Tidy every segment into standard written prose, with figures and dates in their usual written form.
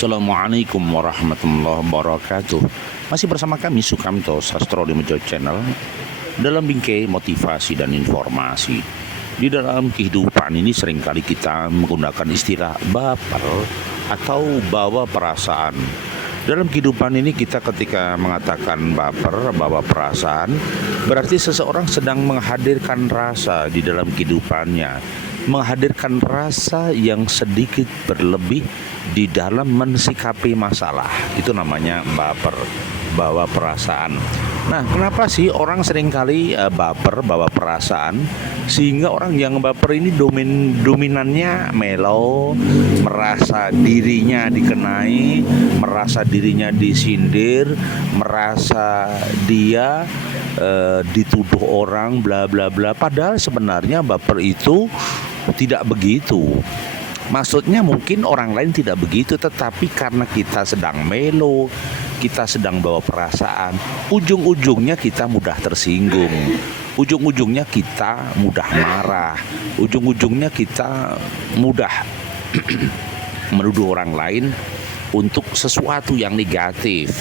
Assalamualaikum warahmatullahi wabarakatuh. Masih bersama kami Sukamto Sastro di Mejo Channel dalam bingkai motivasi dan informasi. Di dalam kehidupan ini seringkali kita menggunakan istilah baper atau bawa perasaan. Dalam kehidupan ini kita ketika mengatakan baper, bawa perasaan, berarti seseorang sedang menghadirkan rasa di dalam kehidupannya, menghadirkan rasa yang sedikit berlebih di dalam mensikapi masalah. Itu namanya baper, bawa perasaan. Nah, kenapa sih orang seringkali baper, bawa perasaan? Sehingga orang yang baper ini dominannya mellow, merasa dirinya dikenai, merasa dirinya disindir, merasa dia dituduh orang bla bla bla. Padahal sebenarnya baper itu tidak begitu. Maksudnya mungkin orang lain tidak begitu, tetapi karena kita sedang melo, kita sedang bawa perasaan, ujung-ujungnya kita mudah tersinggung, ujung-ujungnya kita mudah marah, ujung-ujungnya kita mudah menuduh orang lain untuk sesuatu yang negatif.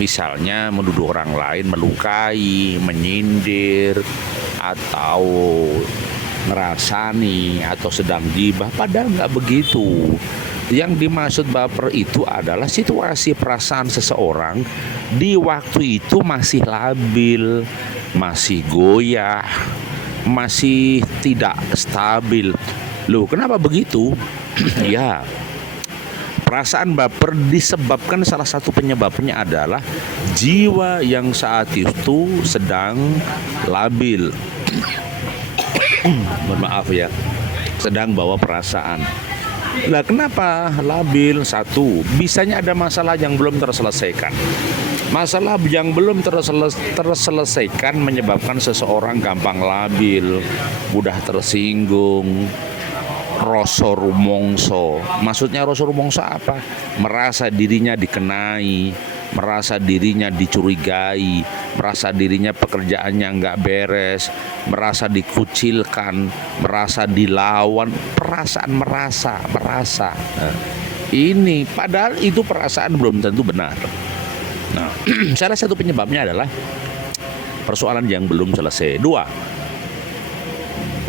Misalnya menuduh orang lain melukai, menyindir, atau ngerasani atau sedang gibah, padahal nggak begitu. Yang dimaksud baper itu adalah situasi perasaan seseorang di waktu itu masih labil, masih goyah, masih tidak stabil. Loh, kenapa begitu? Ya, perasaan baper disebabkan salah satu penyebabnya adalah jiwa yang saat itu sedang labil. Mohon maaf ya, sedang bawa perasaan. Nah, kenapa labil? Satu, bisanya ada masalah yang belum terselesaikan. Masalah yang belum terselesaikan menyebabkan seseorang gampang labil, mudah tersinggung, rasa rumongso. Maksudnya rasa rumongso apa? Merasa dirinya dikenai, merasa dirinya dicurigai, merasa dirinya pekerjaannya nggak beres, merasa dikucilkan, merasa dilawan, perasaan merasa. Nah, ini padahal itu perasaan belum tentu benar. Nah, salah satu penyebabnya adalah persoalan yang belum selesai. Dua,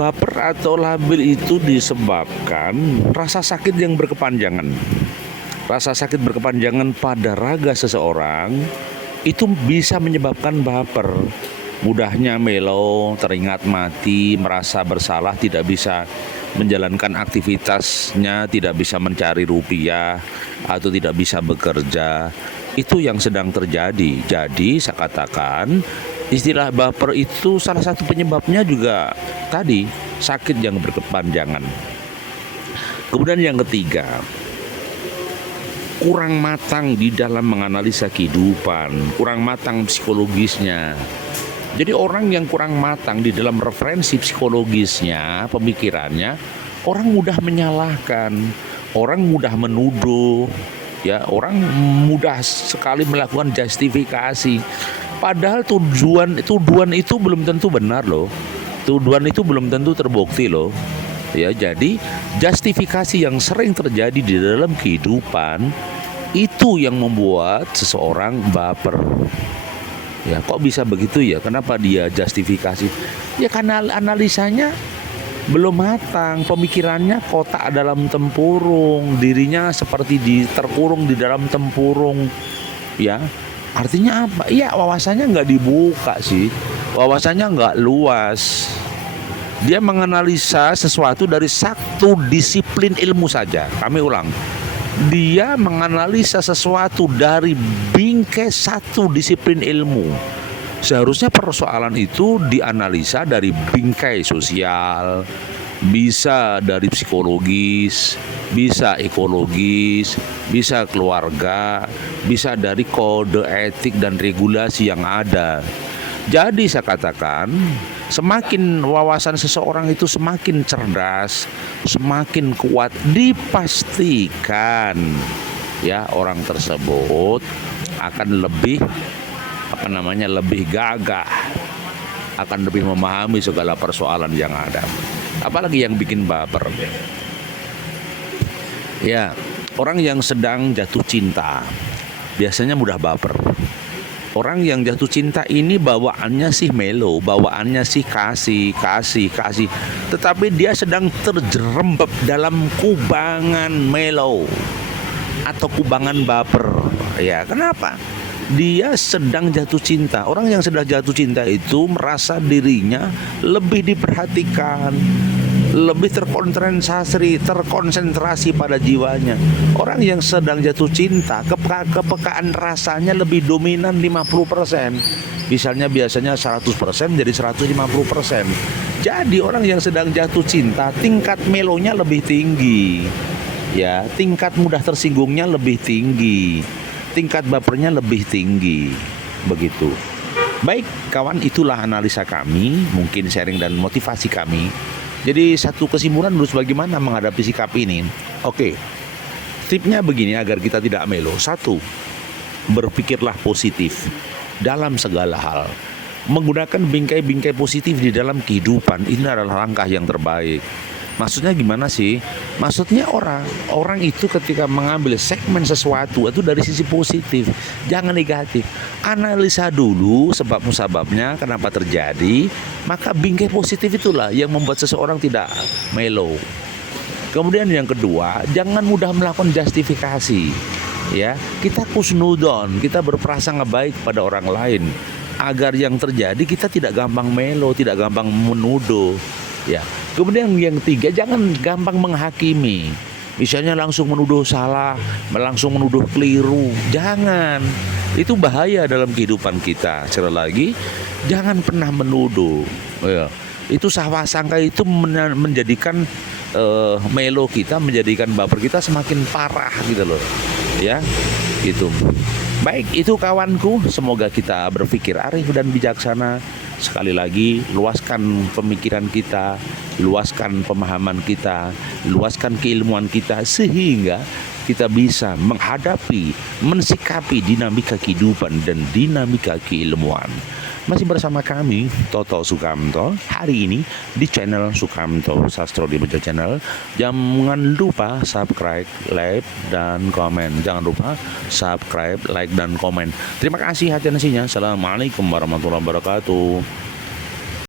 baper atau labil itu disebabkan rasa sakit yang berkepanjangan. Rasa sakit berkepanjangan pada raga seseorang itu bisa menyebabkan baper. Mudahnya melo, teringat mati, merasa bersalah, tidak bisa menjalankan aktivitasnya, tidak bisa mencari rupiah, atau tidak bisa bekerja. Itu yang sedang terjadi. Jadi saya katakan istilah baper itu salah satu penyebabnya juga tadi sakit yang berkepanjangan. Kemudian yang ketiga, kurang matang di dalam menganalisa kehidupan, kurang matang psikologisnya. Jadi orang yang kurang matang di dalam referensi psikologisnya, pemikirannya, orang mudah menyalahkan, orang mudah menuduh, ya, orang mudah sekali melakukan justifikasi. Padahal tuduhan itu belum tentu benar loh. Tuduhan itu belum tentu terbukti loh. Ya, jadi justifikasi yang sering terjadi di dalam kehidupan itu yang membuat seseorang baper. Ya, kok bisa begitu ya? Kenapa dia justifikasi? Ya karena analisanya belum matang, pemikirannya kotak dalam tempurung, dirinya seperti terkurung di dalam tempurung. Ya, artinya apa? Ya, wawasannya nggak dibuka sih, wawasannya nggak luas. Dia menganalisa sesuatu dari satu disiplin ilmu saja. Kami ulang, dia menganalisa sesuatu dari bingkai satu disiplin ilmu. Seharusnya persoalan itu dianalisa dari bingkai sosial, bisa dari psikologis, bisa ekologis, bisa keluarga, bisa dari kode etik dan regulasi yang ada. Jadi saya katakan, semakin wawasan seseorang itu semakin cerdas, semakin kuat, dipastikan ya orang tersebut akan lebih lebih gagah, akan lebih memahami segala persoalan yang ada. Apalagi yang bikin baper. Ya, Orang yang sedang jatuh cinta biasanya mudah baper. Orang yang jatuh cinta ini bawaannya sih melo, bawaannya sih kasih. Tetapi dia sedang terjerembab dalam kubangan melo atau kubangan baper. Ya, kenapa? Dia sedang jatuh cinta. Orang yang sedang jatuh cinta itu merasa dirinya lebih diperhatikan, lebih terkonsentrasi pada jiwanya. Orang yang sedang jatuh cinta, kepekaan rasanya lebih dominan 50%. Misalnya biasanya 100% jadi 150%. Jadi orang yang sedang jatuh cinta, tingkat melonya lebih tinggi. Ya, tingkat mudah tersinggungnya lebih tinggi. Tingkat bapernya lebih tinggi. Begitu. Baik, kawan, itulah analisa kami, mungkin sharing dan motivasi kami. Jadi satu kesimpulan harus bagaimana menghadapi sikap ini. Oke, tipnya begini agar kita tidak melo. Satu, berpikirlah positif dalam segala hal. Menggunakan bingkai-bingkai positif di dalam kehidupan, ini adalah langkah yang terbaik. Maksudnya gimana sih? Maksudnya orang itu ketika mengambil segmen sesuatu itu dari sisi positif, jangan negatif. Analisa dulu sebab musababnya kenapa terjadi, maka bingkai positif itulah yang membuat seseorang tidak melo. Kemudian yang kedua, jangan mudah melakukan justifikasi. Ya, kita kusnudon, kita berprasangka baik pada orang lain agar yang terjadi kita tidak gampang melo, tidak gampang menuduh. Ya. Kemudian yang ketiga, jangan gampang menghakimi. Misalnya langsung menuduh salah, langsung menuduh keliru. Jangan. Itu bahaya dalam kehidupan kita. Sekali lagi, jangan pernah menuduh. Ya. Itu sangka itu menjadikan melo kita, menjadikan baper kita semakin parah gitu loh. Ya, gitu. Baik, itu kawanku. Semoga kita berpikir arif dan bijaksana. Sekali lagi, luaskan pemikiran kita, luaskan pemahaman kita, luaskan keilmuan kita, sehingga kita bisa menghadapi, mensikapi dinamika kehidupan dan dinamika keilmuan. Masih bersama kami, Toto Sukamto, hari ini di channel Sukamto Sastro di Bejo Channel. Jangan lupa subscribe, like, dan komen. Jangan lupa subscribe, like, dan komen. Terima kasih atensinya. Assalamualaikum warahmatullahi wabarakatuh.